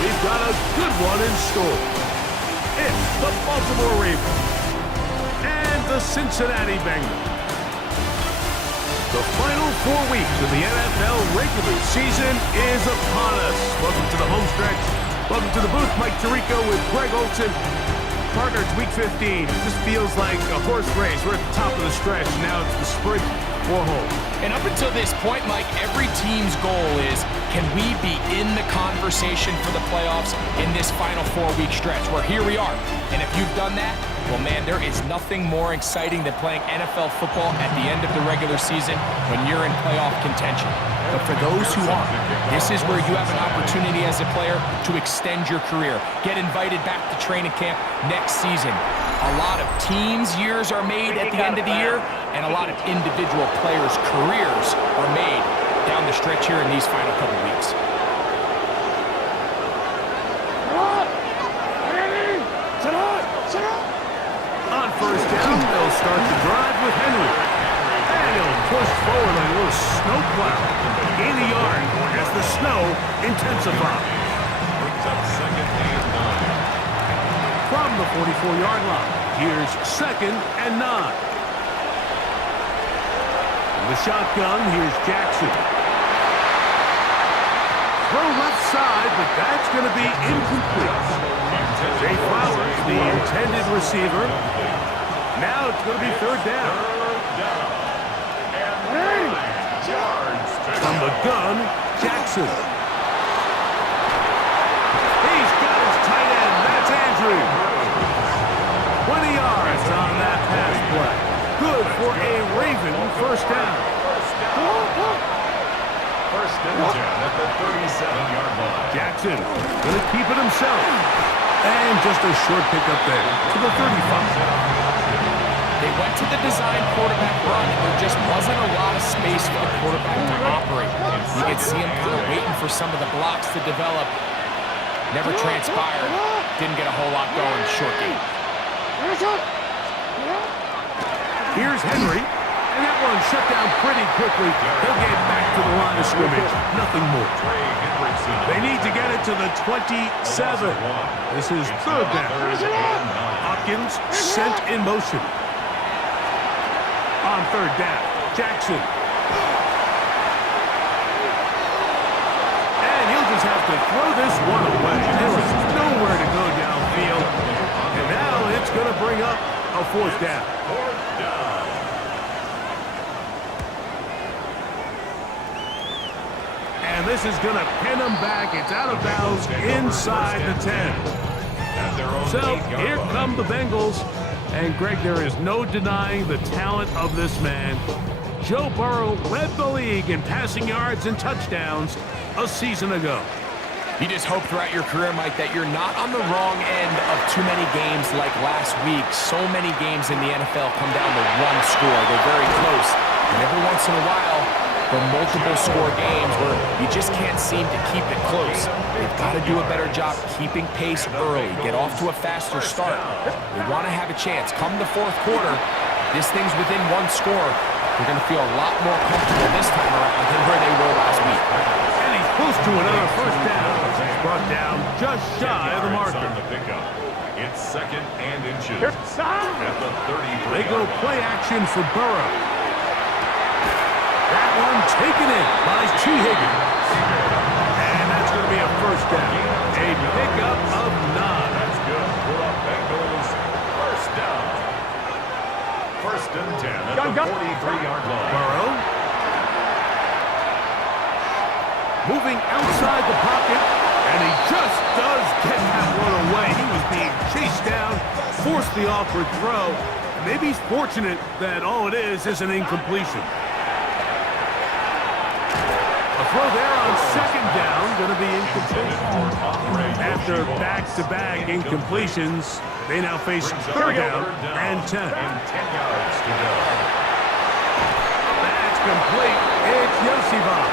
we've got a good one in store. It's the Baltimore Ravens and the Cincinnati Bengals. The final 4 weeks of the NFL regular season is upon us. Welcome to the home stretch. Welcome to the booth. Mike Tirico with Greg Olson. Partner, it's week 15. This feels like a horse race. We're at the top of the stretch. Now it's the sprint or home. And up until this point, Mike, every team's goal is, can we be in the conversation for the playoffs in this final 4-week stretch? Where here we are. And if you've done that, well, man, there is nothing more exciting than playing NFL football at the end of the regular season when you're in playoff contention. But for those who aren't, this is where you have an opportunity as a player to extend your career, get invited back to training camp next season. A lot of teams' years are made at the end of the year, and a lot of individual players' careers are made down the stretch here in these final couple weeks. On first down, they'll start the drive with Henry. And he'll push forward like a little snowplow. Gain a yard as the snow intensifies. Brings up second and 9. From the 44-yard line, here's second and 9. In the shotgun, here's Jackson. Throw left side, but that's going to be incomplete. Jay Flowers, the intended receiver. Now it's going to be third down. From the gun, Jackson. He's got his tight end. That's Andrew. 20 yards on that pass play. Good for a Raven first down. First and 10 at the 37-yard line. Jackson going to keep it himself. And just a short pickup there to the 35. They went to the design quarterback run, and there just wasn't a lot of space for the quarterback to operate. You could see him kind of waiting for some of the blocks to develop. Never transpired. Didn't get a whole lot going. Short game. Here's Henry. And that one shut down pretty quickly. He'll get back to the line of scrimmage. Nothing more. They need to get it to the 27. This is third down. Hopkins sent in motion. On third down, Jackson. And he'll just have to throw this one away. There is nowhere to go downfield. And now it's going to bring up a fourth down. And this is going to pin them back. It's out of bounds inside the 10. So here come the Bengals. And, Greg, there is no denying the talent of this man. Joe Burrow led the league in passing yards and touchdowns a season ago. You just hope throughout your career, Mike, that you're not on the wrong end of too many games like last week. So many games in the NFL come down to one score. They're very close. And every once in a while, there are multiple score games where you just can't seem to keep it close. They've got to do a better job keeping pace early, get off to a faster start. They want to have a chance. Come the fourth quarter, this thing's within one score. They're going to feel a lot more comfortable this time around than where they were last week. And he's close to another first down. He's brought down just shy of the marker. It's second and inches. At the 33. They go play action for Burrow. That one taken in by T. Higgins. And that's going to be a first down. A pickup of 9. That's good for the Bengals. First down. First and 10 at the 43-yard line. Burrow. Moving outside the pocket. And he just does get that one away. He was being chased down, forced the awkward throw. Maybe he's fortunate that all it is an incompletion. A throw there on second down, going to be incomplete. After back-to-back incompletions, they now face third down and 10. That's complete. It's Yosivon.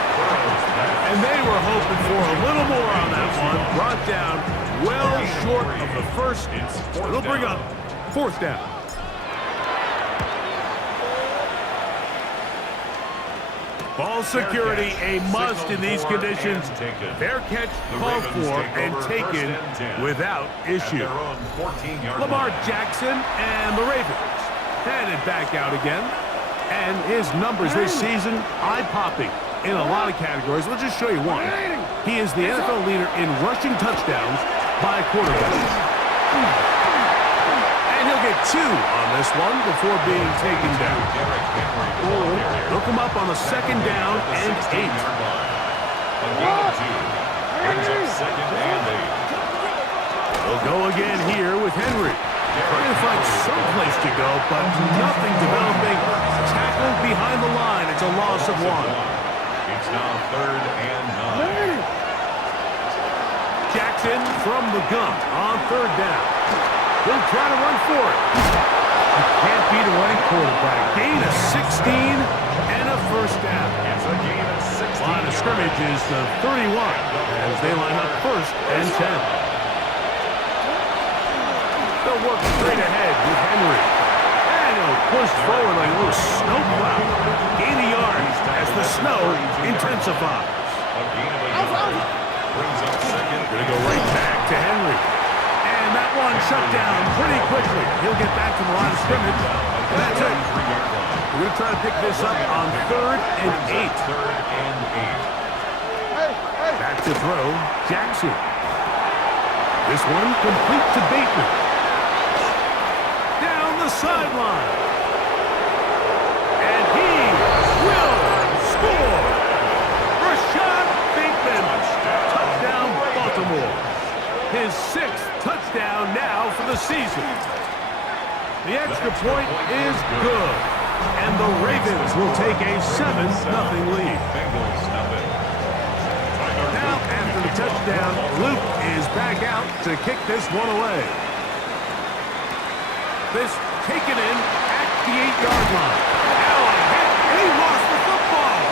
And they were hoping for a little more on that one. Brought down well short of the first. It'll bring up fourth down. Ball security a must in these conditions. Fair catch called for and taken without issue. Lamar Jackson and the Ravens headed back out again. And his numbers this season, eye-popping in a lot of categories. We'll just show you one. He is the NFL leader in rushing touchdowns by quarterback. And he'll get 2 on this one before being taken down. Look him up on the second down and 8. We'll go again here with Henry. Trying to find some place to go, but nothing developing. Tackled behind the line. It's a loss of 1. It's now 3rd and 9. Jackson from the gun on 3rd down. He'll try to run for it. You can't beat a running quarterback. Gain of 16 and a first down. It's a gain of 16. Line of scrimmage is the 31 as they line up 1st and 10. They'll work straight ahead with Henry. And he'll push forward like a little snow plow. Gain a yard as the snow intensifies. A gain of 8. Brings up 2nd. Going to go right back to Henry. And that one shut down pretty quickly. He'll get back to the line of scrimmage. That's it. We're going to try to pick this up on 3rd and 8. 3rd and 8. Back to throw, Jackson. This one complete to Bateman. Down the sideline. And he will score. Rashad Bateman. Touchdown, Baltimore. His 6th touchdown now for the season. The extra point is good. And the Ravens will take a 7-0 lead. Now, after the touchdown, Luke is back out to kick this one away. This taken in at the 8-yard line. Now a hit, and he lost the football.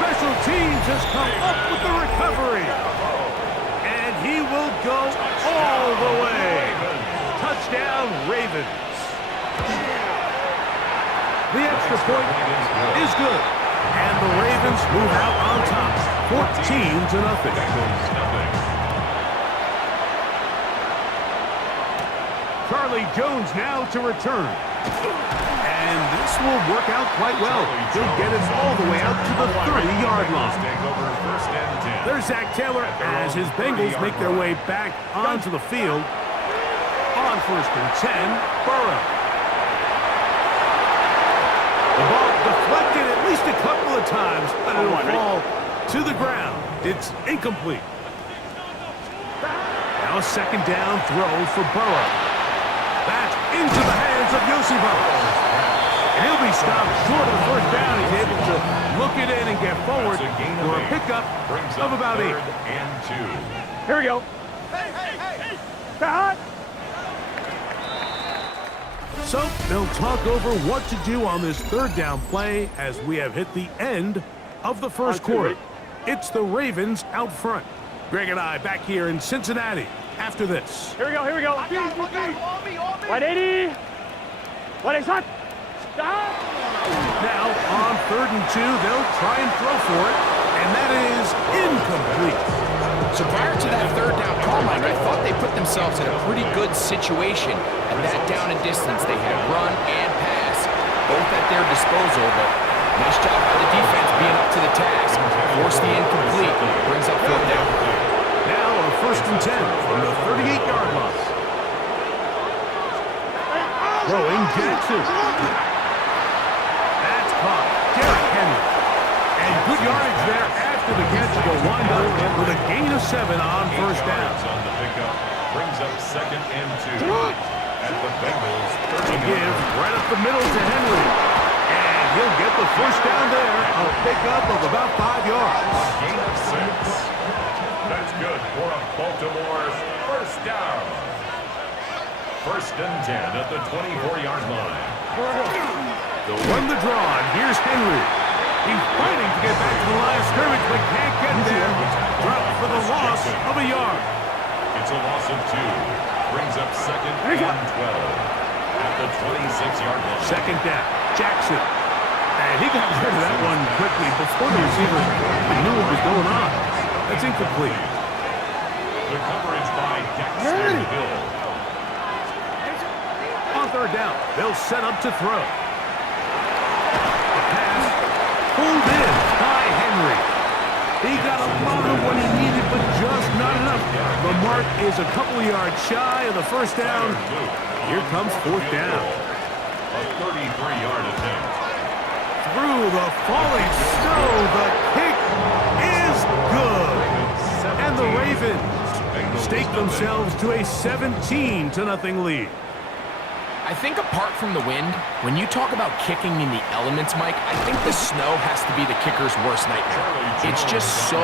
Special teams has come up with the recovery. And he will go all the way. Touchdown, Ravens. The extra point is good. And the Ravens move out on top, 14-0. Charlie Jones now to return. And this will work out quite well. He'll get it all the way out to the 30-yard line. There's Zach Taylor as his Bengals make their way back onto the field. On 1st and 10, Burrow. The ball deflected at least a couple of times, but it'll fall to the ground. It's incomplete. Now a 2nd down throw for Burrow. That's into the hands of Yosibo. And he'll be stopped short of the 1st down. He's able to look it in and get forward for a pickup of about 8. And 2. Here we go. Hey. Cut. So they'll talk over what to do on this 3rd down play as we have hit the end of the 1st quarter. It's the Ravens out front. Greg and I back here in Cincinnati after this. Here we go. 180. 180. Stop. Now on 3rd and 2, they'll try and throw for it, and that is incomplete. So prior to that 3rd down call, Mike, I thought they put themselves in a pretty good situation at that down and distance. They had run and pass, both at their disposal, but nice job by the defense being up to the task. Force the incomplete, brings up 4th down. Now on 1st and 10 from the 38-yard line. Throwing Jackson. That's caught. Derrick Henry. And good yardage there after the catch. Will wind up with a gain of 7 on 1st down. On the pickup, brings up 2nd and 2. At the Bengals, Give right up the middle to Henry. And he'll get the 1st down there. A pickup of about 5 yards. Gain of 6. That's good for a Baltimore 1st down. 1st and 10 at the 24-yard line. They'll run the draw, and here's Henry. He's fighting to get back to the line of scrimmage, but can't get there. Dropped for the loss of a yard. It's a loss of 2. Brings up 2nd and 12 at the 26-yard line. 2nd down. Jackson. And he got rid of that one quickly before the receiver knew what was going on. That's incomplete. The coverage by Dexter Hill. On third down, they'll set up to throw. A pass pulled in by Henry. He got a lot of what he needed, but just not enough. The mark is a couple of yards shy of the first down. Here comes fourth down. A 33-yard attempt. Through the falling snow, the kick is good. And the Ravens stake themselves to a 17-0 lead. I think apart from the wind, when you talk about kicking in the elements, Mike, I think the snow has to be the kicker's worst nightmare. It's just so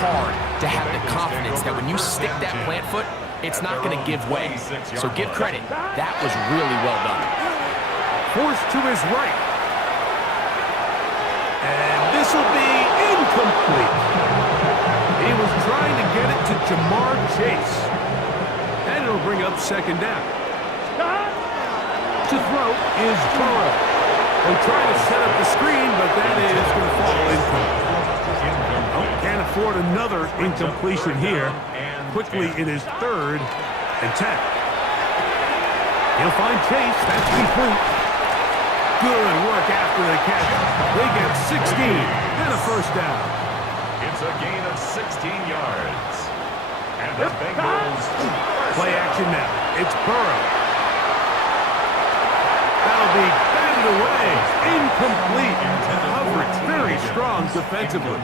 hard to have the confidence that when you stick that plant foot, it's not going to give way. So give credit. That was really well done. Forced to his right. And this will be incomplete. He was trying to get it to Jamar Chase. And it'll bring up second down. To throw is Burrow. They're trying to set up the screen, but that is going to fall incomplete. Oh, can't afford another incompletion here. Quickly, it is 3rd and 10. He'll find Chase. That's complete. Good work after the catch. They get 16 and a first down. It's a gain of 16 yards. And the Bengals play action now. It's Burrow. That'll be batted away. Incomplete. Coverage very strong defensively.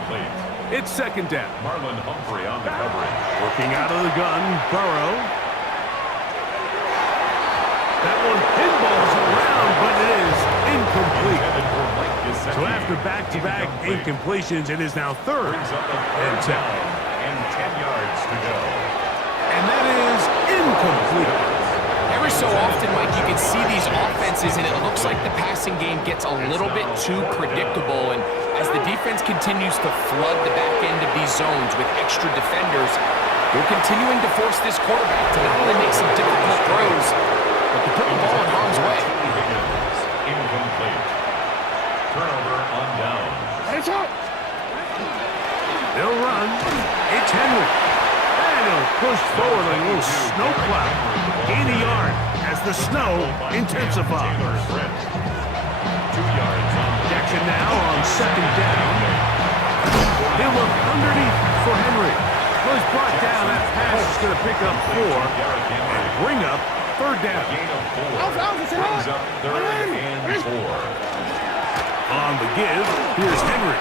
It's second down. Marlon Humphrey on the coverage. Working out of the gun, Burrow. That one pinballs around, but it is incomplete. So after back-to-back incompletions, it is now 3rd and 10. And 10 yards to go. And that is incomplete. Every so often, Mike, you can see these offenses, and it looks like the passing game gets a little bit too predictable. And as the defense continues to flood the back end of these zones with extra defenders, they're continuing to force this quarterback to not only make some difficult throws, but to put the ball in harm's way. Incomplete. Turnover on down. They'll run. It's Henry. And he'll push forward a little snowplow. Gain a yard as the snow intensifies. 2 yards on Jackson now on second down. He'll look underneath for Henry. Was brought down. That pass is going to pick up 4 and bring up third down. gain of 4. Brings up 3rd and 4. On the give, here's Henry.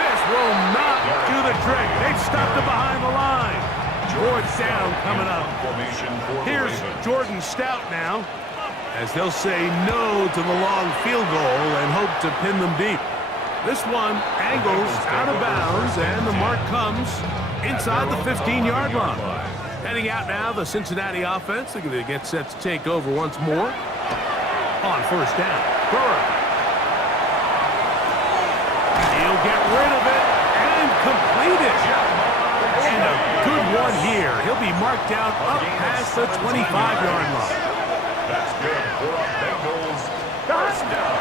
This will not do the trick. They've stopped him behind the line. Fourth down coming up. Here's Jordan Stout now, as they'll say no to the long field goal and hope to pin them deep. This one angles out of bounds, and the mark comes inside the 15-yard line. Heading out now, the Cincinnati offense. They're going to get set to take over once more. On first down, Burrow. He'll get rid of it and complete it. And a good one here. He'll be marked down up past the 25-yard line. That's good for a Bengals first down.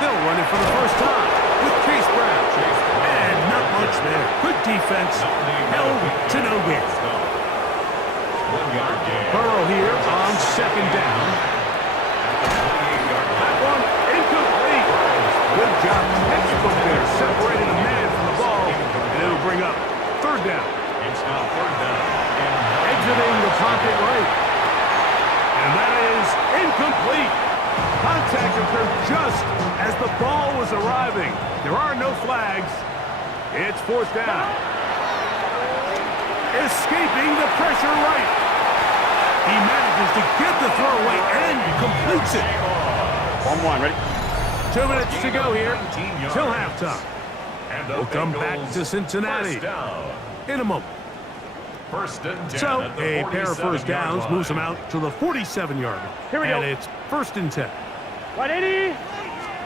They'll run it for the first time with Chase Brown. And not much there. Good defense. Held to no gain. 1 yard gain. Burrow here on second down. That one incomplete. Good job. Textbook there. Separated a man from the ball. And it'll bring up third down. It's now 3rd down. Exiting the pocket right. And that is incomplete. Contact occurred just as the ball was arriving. There are no flags. It's fourth down. Escaping the pressure right. He manages to get the throw away and completes it. 1-1, ready? 2 minutes to go here till halftime. And the We'll come back Bengals to Cincinnati first down. in a moment. First and 10 So at the a pair of first 47-yard downs line. moves them out to the 47-yard line. Here we go. And it's first and 10. 180.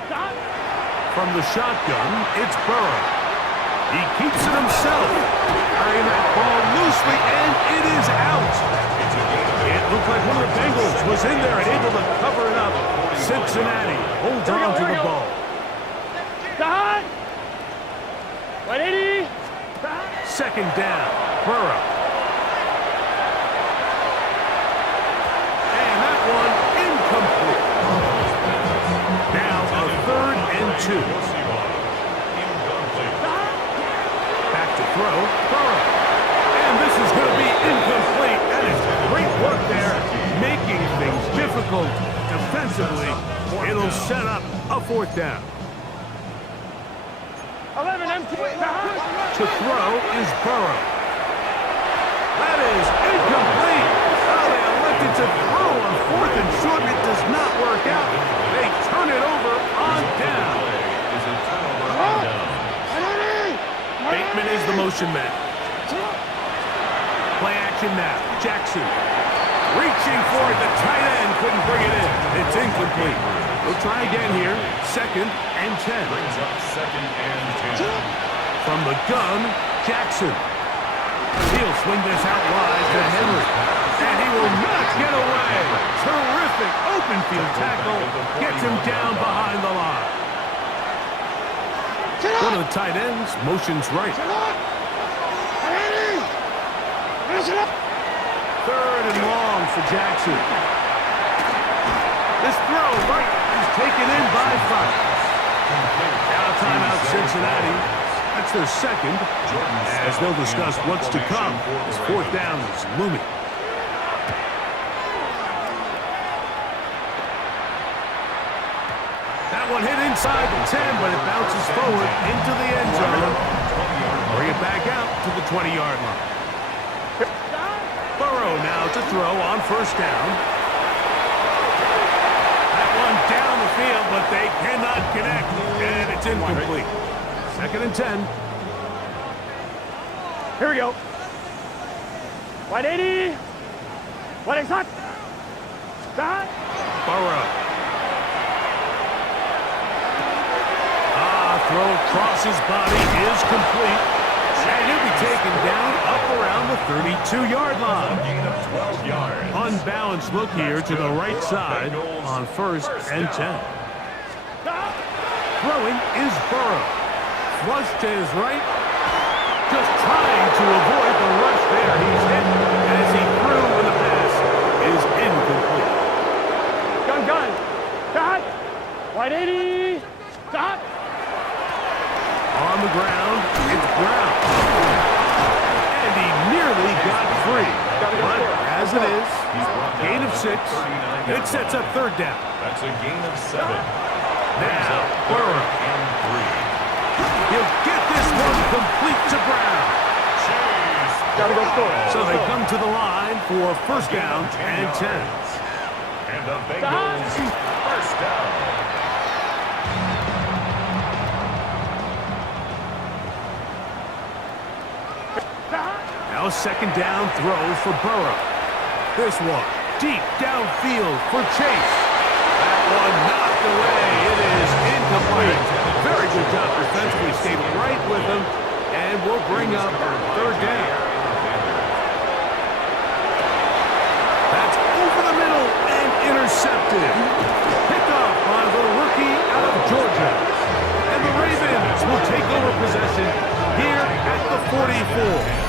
Stop. From the shotgun, it's Burrow. He keeps it himself. Carrying that ball loosely, and it is out. It looked like one of the Bengals was in there and able to cover it up. Cincinnati holds on to the ball. second down. Burrow. And that one incomplete. Now a 3rd and 2. Back to throw. Burrow. And this is going to be incomplete. That is great work there, making things difficult defensively. It'll set up a 4th down. 11 empty. To throw is Burrow. That is incomplete. Oh, they elected to throw on 4th and short. It does not work out. They turn it over on down. Bateman is the motion man. Play action now. Jackson reaching for it. The tight end couldn't bring it in. It's incomplete. We'll try again here. 2nd and 10. Brings up 2nd and 10. From the gun, Jackson. He'll swing this out wide to Henry. And he will not get away. Terrific open field tackle. Gets him down behind the line. One of the tight ends motions right. 3rd and long for Jackson. This throw right is taken in by 5. Now timeout Cincinnati. That's their 2nd. As they'll discuss what's to come. This 4th down is looming. That one hit inside the 10, but it bounces forward into the end zone. Bring it back out to the 20-yard line. Burrow now to throw on 1st down. That one down the field, but they cannot connect, and it's incomplete. 2nd and 10. Here we go. 180. 180. Stop. Burrow. Throw across his body is complete. And he'll be taken down up around the 32-yard line. Gain of 12 yards. Unbalanced look here to the right side on 1st and 10. Throwing is Burrow. Flush to his right. Just trying to avoid the rush there. He's hit as he threw when the pass is incomplete. Gun. Stop. 180. Stop. On the ground, it's Brown. And he nearly got free. But as it is, gain of 6. It sets up 3rd down. That's a gain of 7. Now, Burrow. And 3. He'll get this one complete to Brown. Gotta go score. So they come to the line for 1st down and 10. And the Bengals 1st down. Now a 2nd down throw for Burrow. This one deep downfield for Chase. That one knocked away. It is incomplete. Very good job defensively. Stayed right with him. And will bring up 3rd down. That's over the middle and intercepted. Picked up by the rookie out of Georgia. And the Ravens will take over possession here at the 44.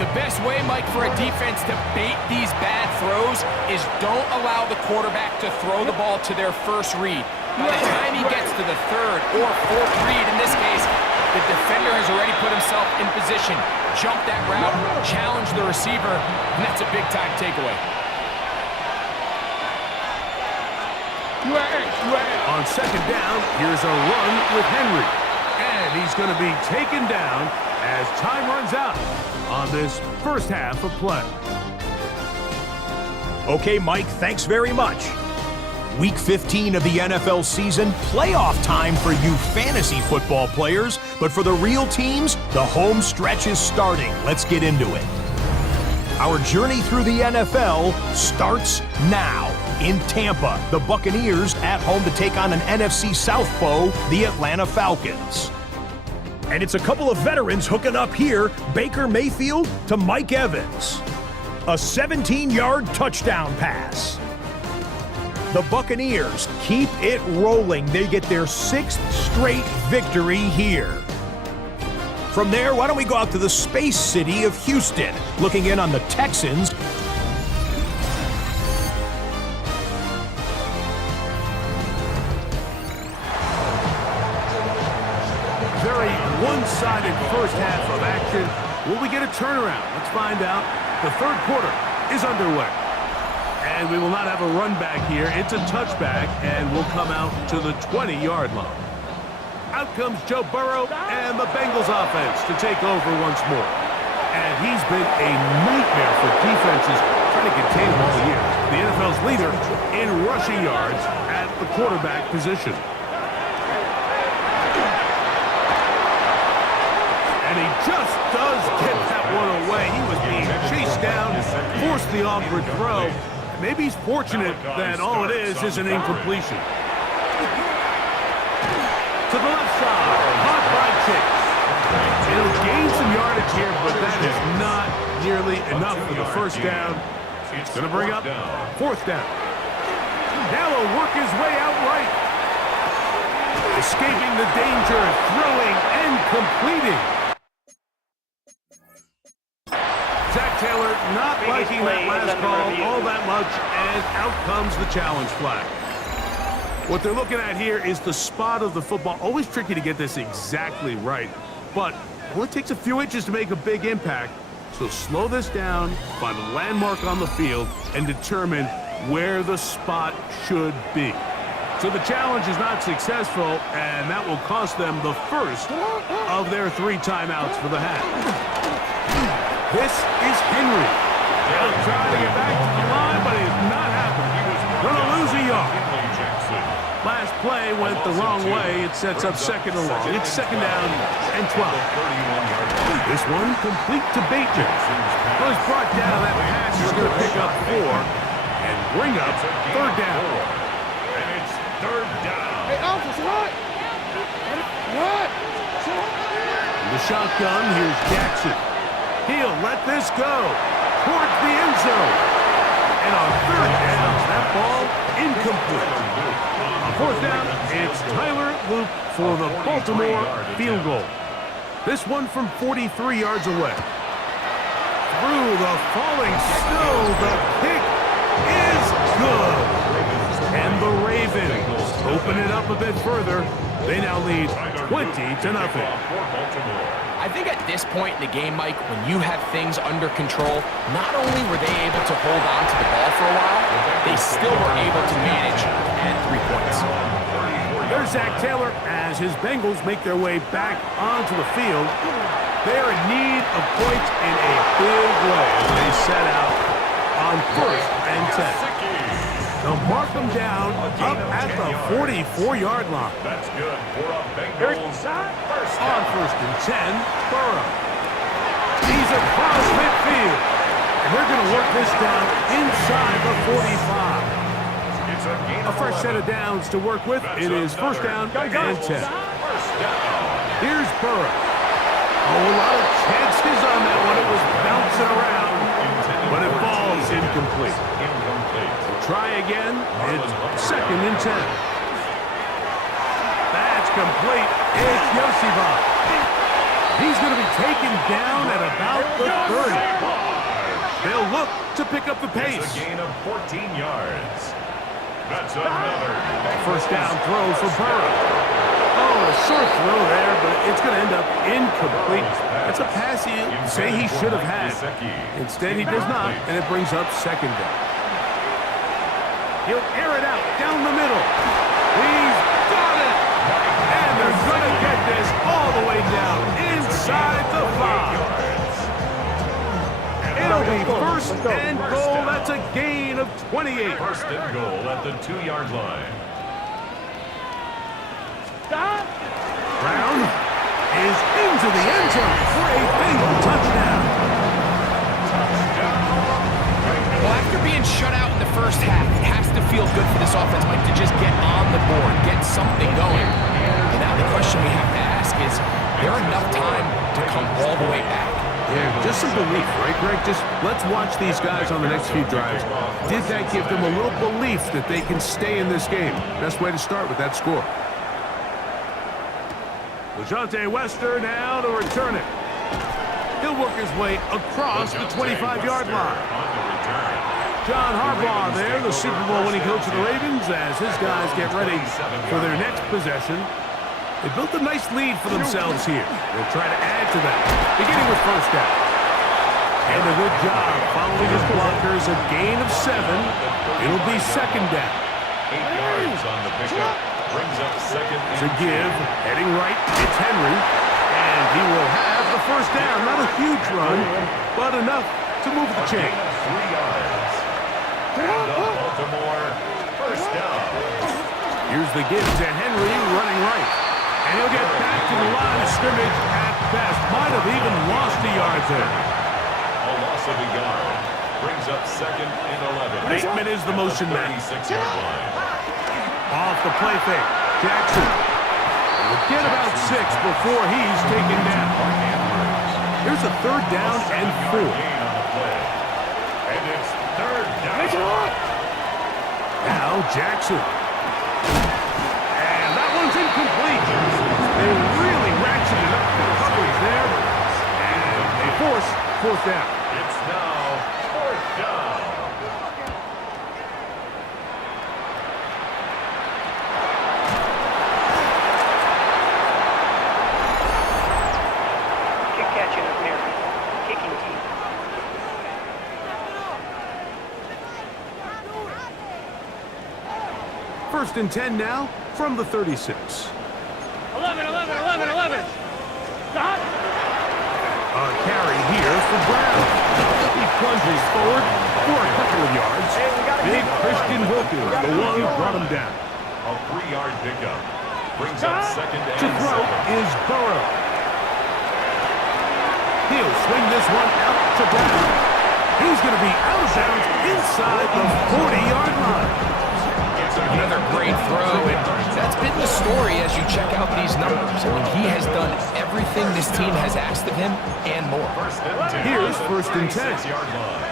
The best way, Mike, for a defense to bait these bad throws is don't allow the quarterback to throw the ball to their first read. By the time he gets to the 3rd or 4th read, in this case, the defender has already put himself in position, jump that route, challenge the receiver, and that's a big-time takeaway. On 2nd down, here's a run with Henry. And he's going to be taken down as time runs out on this 1st half of play. Okay, Mike, thanks very much. Week 15 of the NFL season, playoff time for you fantasy football players, but for the real teams, the home stretch is starting. Let's get into it. Our journey through the NFL starts now. In Tampa, the Buccaneers at home to take on an NFC South foe, the Atlanta Falcons. And it's a couple of veterans hooking up here, Baker Mayfield to Mike Evans. A 17-yard touchdown pass. The Buccaneers keep it rolling. They get their 6th straight victory here. From there, why don't we go out to the space city of Houston, looking in on the Texans. Very one-sided first half of action. Will we get a turnaround? Let's find out. The third quarter is underway. And we will not have a run back here. It's a touchback, and we'll come out to the 20-yard line. Out comes Joe Burrow and the Bengals offense to take over once more. And he's been a nightmare for defenses trying to contain him all year. The NFL's leader in rushing yards at the quarterback position. And he just does get that one away. He was being chased down, forced the awkward throw. Maybe he's fortunate that all it is an incompletion. To the left side, caught by Chase. It'll gain some yardage here, but that is not nearly enough for the first down. It's going to bring up fourth down. Now he'll work his way out right. Escaping the danger, throwing and completing. Zach Taylor not liking that last call all that much, and out comes the challenge flag. What they're looking at here is the spot of the football. Always tricky to get this exactly right, but it only takes a few inches to make a big impact. So slow this down, find a landmark on the field, and determine where the spot should be. So the challenge is not successful, and that will cost them the first of their 3 timeouts for the half. This is Henry. He'll try to get back to the line, but he's not happening. Going to lose a yard. Last play went the wrong way. It sets up second and long. It's second down and 12. This one complete to Bateman. Well, he's brought down. That pass is going to pick up 4 and bring up third down. And it's third down. Hey, officer, what? What? In the shotgun, here's Jackson. He'll let this go towards the end zone. And on third down, that ball incomplete. On fourth down, it's Tyler Luke for the Baltimore field goal. This one from 43 yards away. Through the falling snow, the kick is good. And the Ravens open it up a bit further. They now lead 20-0. I think at this point in the game, Mike, when you have things under control, not only were they able to hold on to the ball for a while, they still were able to manage and 3 points. There's Zach Taylor as his Bengals make their way back onto the field. They're in need of points in a big way as they set out on first and 10. They'll mark them down up at the 44-yard line. That's good for a Bengals first On first and 10, Burrow. He's across midfield. And they're going to work this down inside the 45. It's a gain A fresh set of downs to work with. It is first down and 10. First down. Here's Burrow. Oh, a lot of chances on that one. It was bouncing around, but it falls incomplete. Try again. It's second and 10. That's complete. It's Yosibach. He's going to be taken down at about the 30. They'll look to pick up the pace. It's a gain of 14 yards. That's another First down throw for Burrow. Oh, a short throw there, but it's going to end up incomplete. That's a pass you say he should have had. Instead, he does not, and it brings up second down. He'll air it out down the middle. He's got it. And they're going to get this all the way down inside the 5. It'll be first and goal. That's a gain of 28. First and goal at the 2-yard line. Brown is into the end zone for a Bengal touchdown. Well, after being shut out in the first half, it has to feel good for this offense, Mike, to just get on the board, get something going. And now the question we have to ask is there enough time to come all the way back? Yeah, just some belief, right, Greg? Just let's watch these guys on the next few drives. Did that give them a little belief that they can stay in this game? Best way to start with that score. LaJohntay Wester now to return it. He'll work his way across the 25-yard line. John Harbaugh there, the Super Bowl winning coach of the Ravens, as his guys get ready for their next possession. They built a nice lead for themselves here. They'll try to add to that, beginning with first down. And a good job following his blockers, a gain of 7. It'll be second down. 8 yards on the pickup. Brings up second and To give, heading right, it's Henry. And he will have the first down. Not a huge run, but enough to move the chain. 3 yards. And the Baltimore first down. Here's the give to Henry running right. And he'll get back to the line of scrimmage at best. Might have even lost a yard there. A loss of a yard. Brings up second and 11. Bateman is the motion man. 36-yard line. Off the play fake. Jackson will get about 6 before he's taken down. Here's a third down and 4. Gain on the play. And it's third down. Now Jackson. And that one's incomplete. They really ratcheted up the coverage there. And they force fourth down. It's now fourth down. Kick catching up here. Kicking team. First and 10 now from the 36. 11, 11, 11, 11. Stop. A carry here for Brown. He plunges forward for a couple of yards. Big Christian Wilkins, the one who brought him down. A 3-yard pickup. Brings up second and To throw 7. is Burrow. He'll swing this one out to Brown. He's going to be out of bounds inside the 40-yard line. Another great throw, and that's been the story as you check out these numbers. I mean, he has done everything this team has asked of him and more. Here's first and 10. 36-yard line.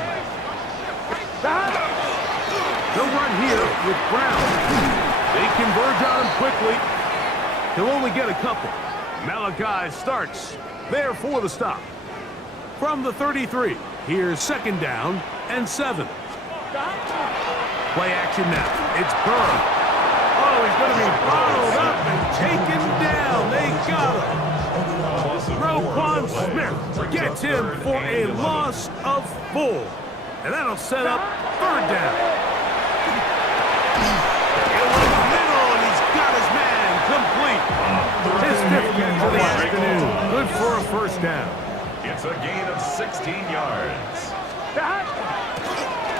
They'll run here with Brown. They converge on him quickly. He'll only get a couple. Malachi starts there for the stop. From the 33, here's second down and 7. Play action now. It's Burrow. Oh, he's going to be bottled up and taken down. They got him. Roquan Smith gets him for a loss of 4. And that'll set up third down. In the middle, and he's got his man complete. His 5th catch of the afternoon. Good for a first down. It's a gain of 16 yards.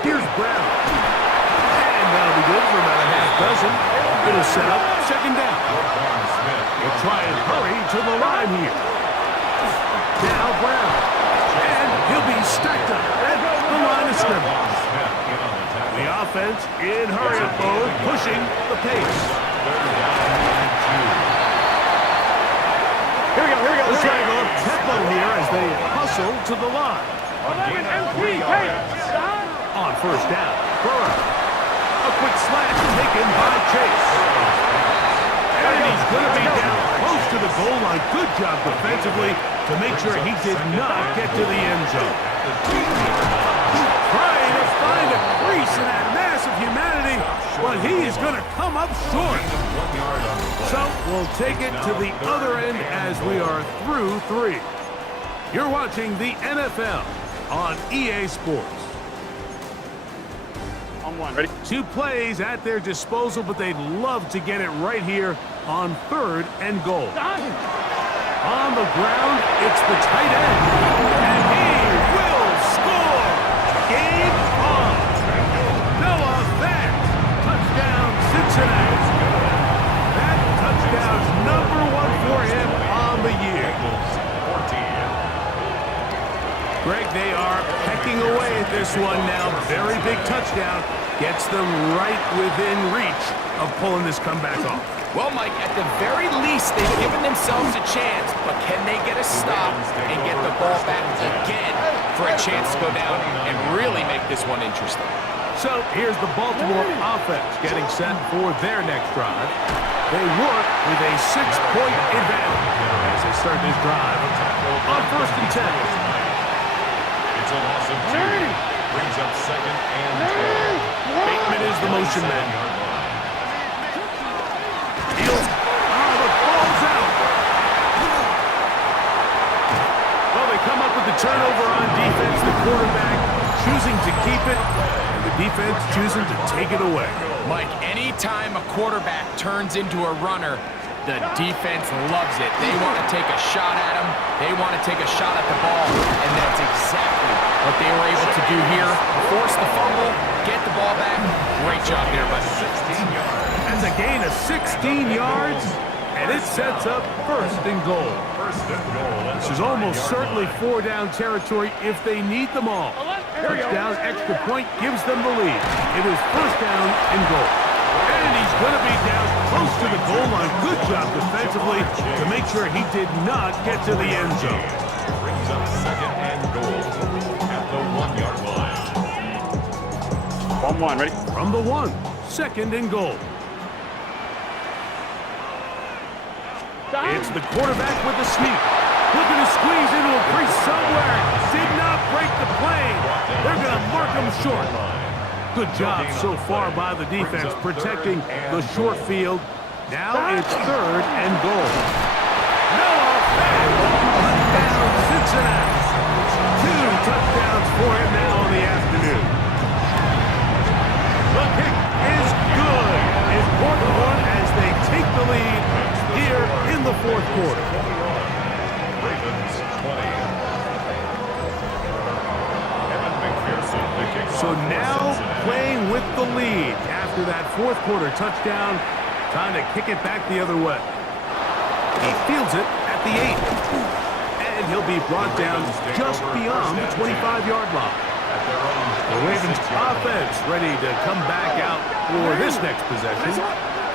Here's Brown. And that'll be good for about a half dozen. It'll set up second down. Roquan Smith. We'll try and hurry to the line here. Now Brown. And he'll be stacked up at the line of scrimmage. Roquan Smith in on the tackle. The offense in hurry-up mode, pushing the pace. Third down and 2. Here we go. Let's try to go up tempo here as they hustle to the line. A gain of 3 yards. On first down, Burrow. A quick slant taken by Chase. And he's going to be down close to the goal line. Good job defensively to make sure he did not get to the end zone. Trying to find a crease in that mass of humanity, but he is going to come up short. 1 yard on the play. So we'll take it to the other end as we are through 3. You're watching the NFL on EA Sports. On one. Ready? 2 plays at their disposal, but they'd love to get it right here on 3rd and goal. On the ground, it's the tight end. And he will score! Game on! Noah Fant! Touchdown, Cincinnati! That touchdown's number 1 for him on the year. 14. Greg, they are pecking away at this one now. Very big touchdown. Gets them right within reach of pulling this comeback off. Well, Mike, at the very least, they've given themselves a chance, but can they get a stop and get the ball back again for a chance to go down and really make this one interesting? So here's the Baltimore offense getting set for their next drive. They work with a 6-point advantage as they start this drive on 1st and 10. It's a loss of 2. Brings up 2nd and 10. Bateman is the motion man. Fields. Oh, the ball's out. Well, they come up with the turnover on defense. The quarterback choosing to keep it, and the defense choosing to take it away. Mike, anytime a quarterback turns into a runner, the defense loves it. They want to take a shot at him. They want to take a shot at the ball, and that's exactly what they were able to do here. Force the fumble, get the ball back. Great job there by 16 yards. That's a gain of 16 yards, and it sets up 1st and goal. 1st and goal. This is almost certainly 4-down territory if they need them all. Touchdown, extra point gives them the lead. It is 1st down and goal. And he's going to be down close to the goal line. Good job defensively to make sure he did not get to the end zone. Brings up 2nd and goal at the 1-yard line. 1-1, ready? From the 1, 2nd and goal. It's the quarterback with the sneak. Looking to squeeze into a crease somewhere. Did not break the plane. They're going to mark him short. Good job so far by the defense protecting the short field. Now it's 3rd and goal. Noah touchdown Cincinnati. 2 touchdowns for him now in the afternoon. The kick is good. Important one as they take the lead here in the 4th quarter. Ravens 20. Evan McPherson, the kickoff. So now playing with the lead after that 4th quarter touchdown, trying to kick it back the other way. He fields it at the 8. And he'll be brought down just beyond the 25-yard line. The Ravens offense ready to come back out for this next possession.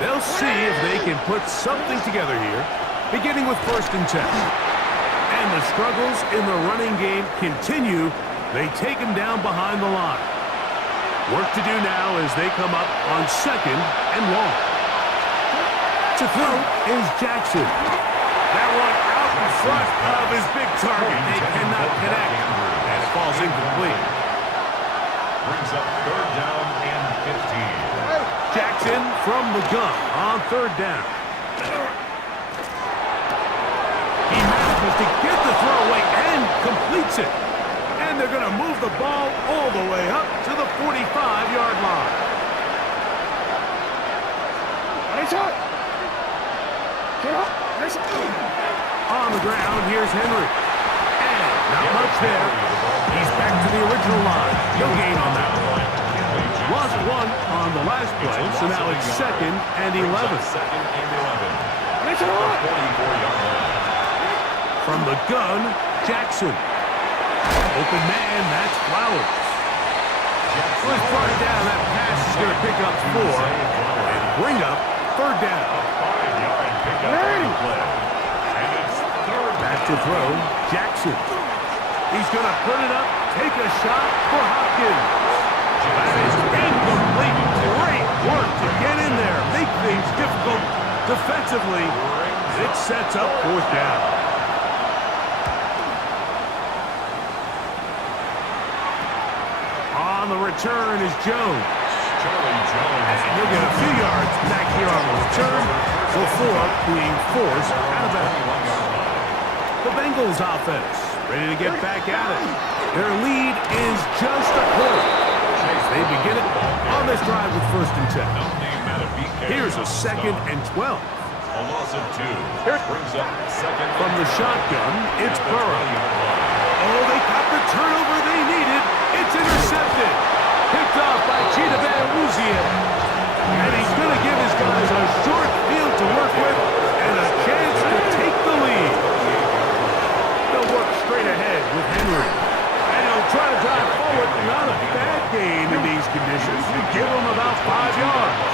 They'll see if they can put something together here, beginning with 1st and 10. And the struggles in the running game continue. They take him down behind the line. Work to do now as they come up on 2nd and long. To throw is Jackson. That one out in front of his big target. They cannot connect, and it falls incomplete. Brings up 3rd down and 15. Jackson from the gun on 3rd down. He manages to get the throw away and completes it. And they're going to move the ball all the way up to the 45-yard line. On the ground, here's Henry. And not much there. He's back to the original line. No gain on that one. Lost 1 on the last play, so now it's 2nd and 11. 2nd and 11. 44-yard line. From the gun, Jackson. Open man, that's Flowers. Was brought down. That pass is going to pick up 4 and bring up 3rd down. 5-yard pickup on the play. And it's 3rd Back to throw, Jackson. He's going to put it up, take a shot for Hopkins. That is incomplete. Great work to get in there, make things difficult defensively. It sets up 4th down. On the return is Jones. Charlie Jones. And he'll get a few yards back here on the return before being forced out of bounds. The Bengals offense ready to get back at it. Their lead is just a point as they begin it on this drive with 1st and 10. Here's a 2nd and 12. A loss of 2. Brings up 2nd. From the shotgun, it's Burrow. Oh, they got the turnover they needed. It's intercepted. Picked off by Cheetah Van-Wouzian. And he's going to give his guys a short field to work with and a chance to take the lead. They'll work straight ahead with Henry. And he'll try to drive forward. Not a bad gain in these conditions. You give him about 5 yards.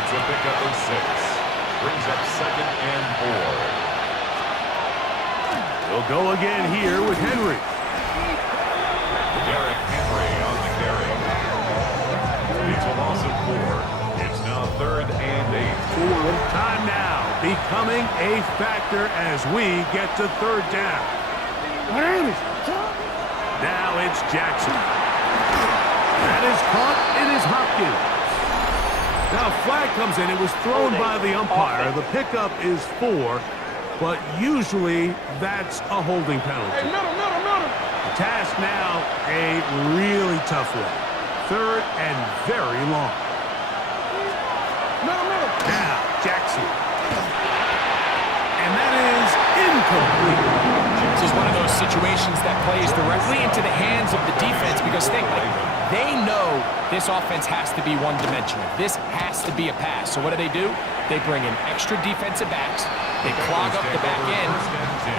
It's a pickup of 6. Brings up 2nd and 4. They'll go again here with Henry. Derrick Henry on the carry. remain a factor as we get to third down. Now it's Jackson. That is caught. It is Hopkins. Now a flag comes in. It was thrown by the umpire. The pickup is 4, but usually that's a holding penalty. The task now a really tough one. Third and very long. Now Jackson. And that is incomplete. This is one of those situations that plays directly into the hands of the defense because think, they know this offense has to be one-dimensional. This has to be a pass. So what do? They bring in extra defensive backs. They clog up the back end.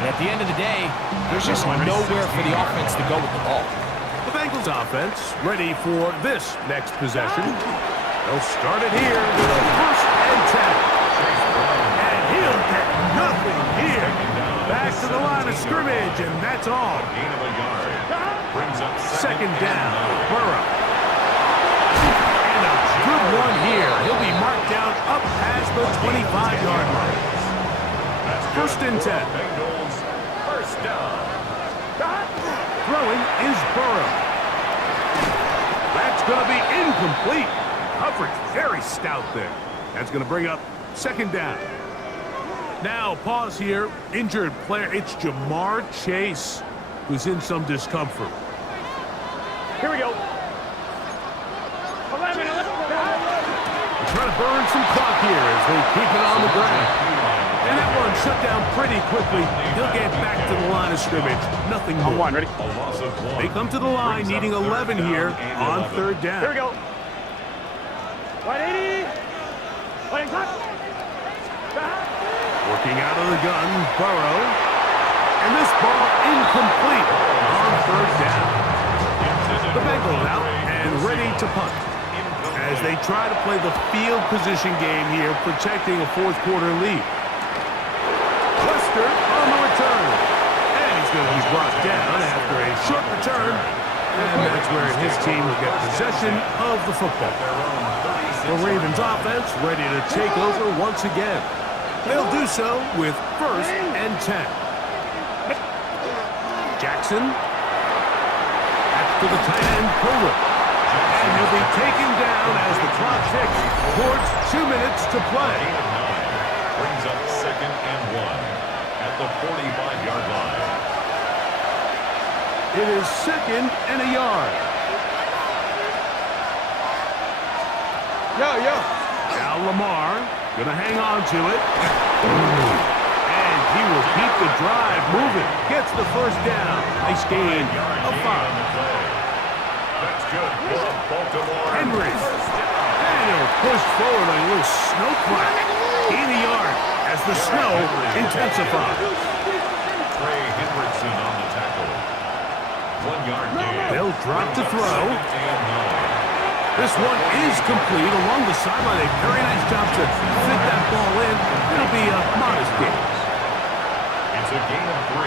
And at the end of the day, there's just nowhere for the offense to go with the ball. The Bengals offense ready for this next possession. They'll start it here with a 1st and 10. And he'll get nothing here. Back to the line of scrimmage, and that's all. Gain of a yard. Brings up 2nd down. Burrow. And a good one here. He'll be marked down up past the 25-yard line. 1st and 10. Bengals. 1st down. Throwing is Burrow. That's going to be incomplete. Coverage very stout there. That's going to bring up 2nd down. Now, pause here. Injured player. It's Jamar Chase, who's in some discomfort. Here we go. 11. They're trying to burn some clock here as they keep it on the ground. And that one shut down pretty quickly. He'll get back to the line of scrimmage. Nothing more. On 1, ready? A loss of 1. They come to the line needing 11 here on 3rd down. Here we go. 180. Playing clock. Working out of the gun, Burrow. And this ball incomplete on 3rd down. The Bengals out and ready to punt as they try to play the field position game here, protecting a 4th quarter lead. Lester on the return. And he's going to be brought down after a short return. And that's where his team will get possession of the football. The Ravens offense ready to take over once again. They'll do so with 1st and 10. Jackson. That's to the tight end, Fuller. And he'll be taken down as the clock ticks towards 2 minutes to play. Brings up 2nd and 1 at the 45-yard line. It is 2nd and a yard. Now Lamar gonna hang on to it. And he will keep the drive moving. Gets the 1st down. Nice gain of 5. That's good for Baltimore. Henry. And he'll push forward a little snow cloud. Gain a yard as the snow intensifies. Trey Hendrickson on the tackle. 1 yard gain. They'll drop to throw. This one is complete along the sideline. A very nice job to fit that ball in. It'll be a modest gain. It's a gain of 3.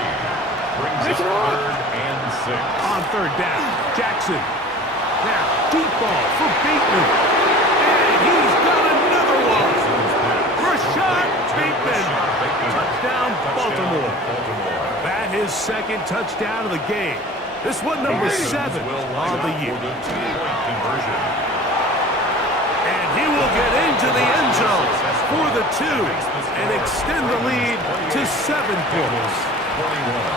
Brings it 3rd and 6. On 3rd down, Jackson. Now, deep ball for Bateman. And he's got another one. Rashad Bateman. Touchdown, Baltimore. That is 2nd touchdown of the game. This one number 7 on the year. And he will get into the end zone for the 2 and extend the lead to 7 points.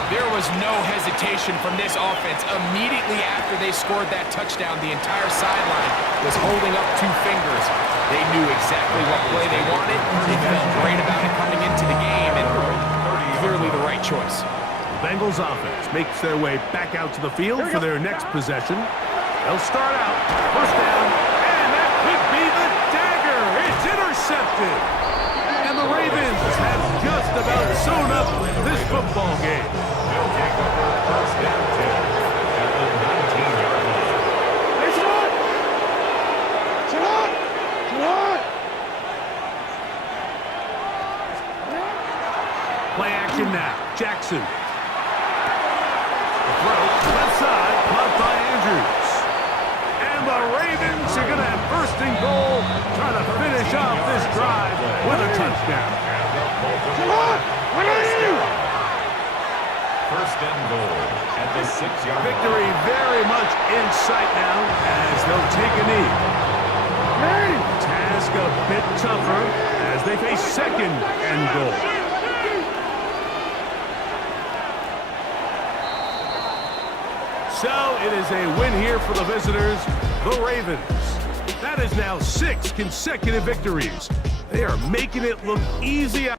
There was no hesitation from this offense. Immediately after they scored that touchdown, the entire sideline was holding up 2 fingers. They knew exactly what play they wanted. They felt great about it coming into the game, and clearly the right choice. Bengals offense makes their way back out to the field for their next possession. They'll start out 1st down, and that could be the dagger. It's intercepted. And the Ravens have just about sewn up this football game. They'll take over 1st and 10 at the 19-yard line. Play action now. Jackson. Left side, caught by Andrews. And the Ravens are going to have 1st and goal, trying to finish off this drive with a touchdown. first and goal at the 6-yard line. Victory very much in sight now as they'll take a knee. Task a bit tougher as they face second and goal. So it is a win here for the visitors, the Ravens. That is now 6 consecutive victories. They are making it look easy.